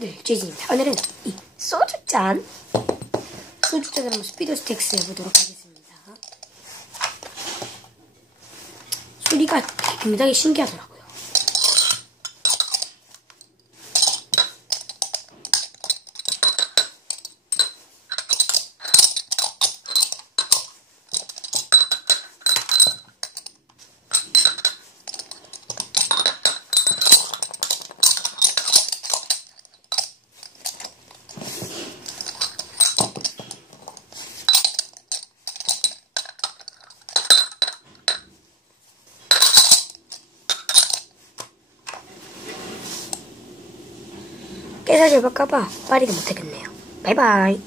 여러분들, 지진입니다. 오늘은 이 소주잔을 한번 스피드 스택스 해보도록 하겠습니다. 소리가 굉장히 신기하더라고요. 깨사실 볼까봐 빠르게 못하겠네요. 바이바이.